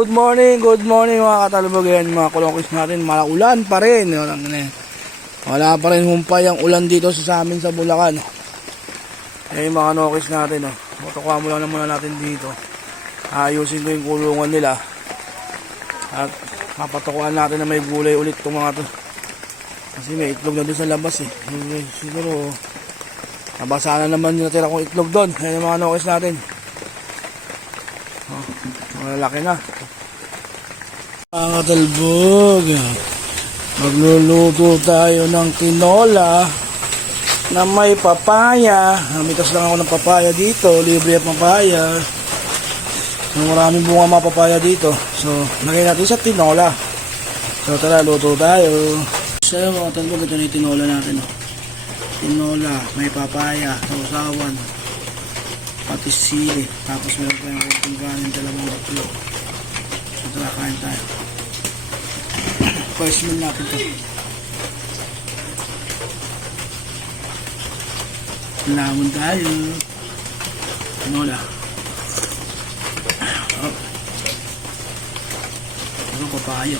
good morning mga katalbog. Yan mga kulongkis natin, malaulan pa rin. Wala pa rin humpay ang ulan dito sa amin sa Bulacan. Yan yung mga nokis natin. Matukuha mo lang muna natin dito. Ayusin ko yung kulungan nila. At mapatukuhan natin na may gulay ulit itong mga to. Kasi may itlog na doon sa labas eh. Siguro nabasa na naman yung natira kong itlog doon. Yan yung mga nokis natin. Malalaki na mga katalbog. Magluluto tayo ng tinola na may papaya. Namitas lang ako ng papaya dito. Libre ang papaya. Maraming bunga mga papaya dito. So lagay natin sa tinola. So tara, luto tayo. So mga katalbog, ito na yung tinola natin. Tinola, may papaya, sausawan, pati sili, tapos meron pa yung kunting kanin, dalawang baklo. So tara, kain tayo. First meal natin ito. Lamon tayo. Tinola. Ano papaya?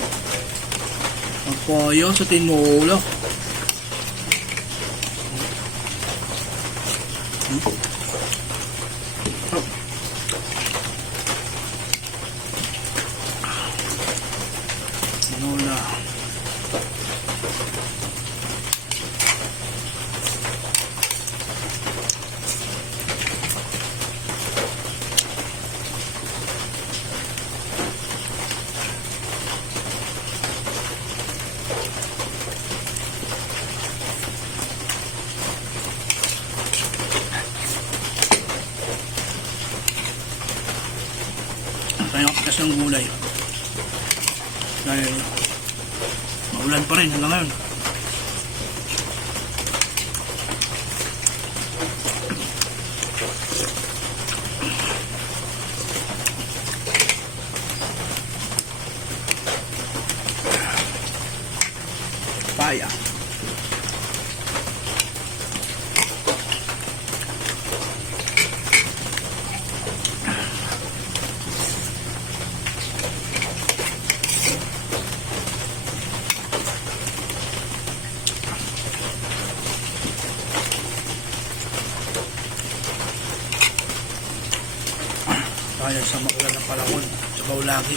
Papaya sa tinola. Tinola. Tayo kapitas ng gulay dahil maulan pa rin hanggang ngayon. Papaya. Kaya sa maulan ng panahon, sabaw lagi.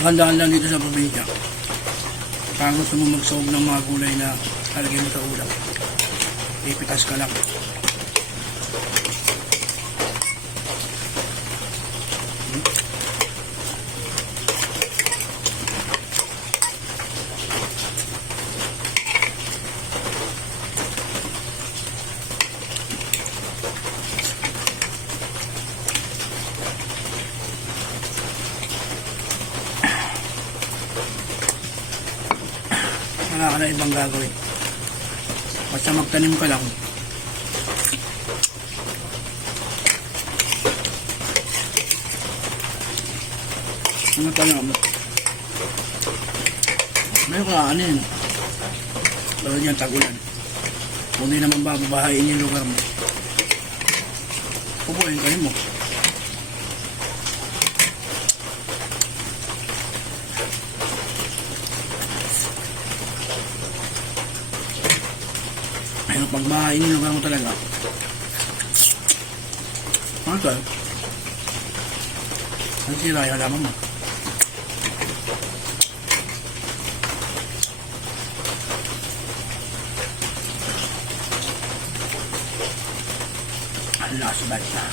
Magandaan lang dito sa probinsya. Pag gusto mo magsawag ng mga gulay na talagay mo sa ulam, ipitas ka lang. Wala ka na ibang gagawin. Basta magtanim ka lang. Ano tanim mo? May kaanin. Bawal yan tag-ulan. Kung hindi naman babahain yung lugar mo, pupuin kayo mo. Pero pag bahain yung lugar mo talaga, Ano ito? Ang sira yung halaman mo. Ang last bite na.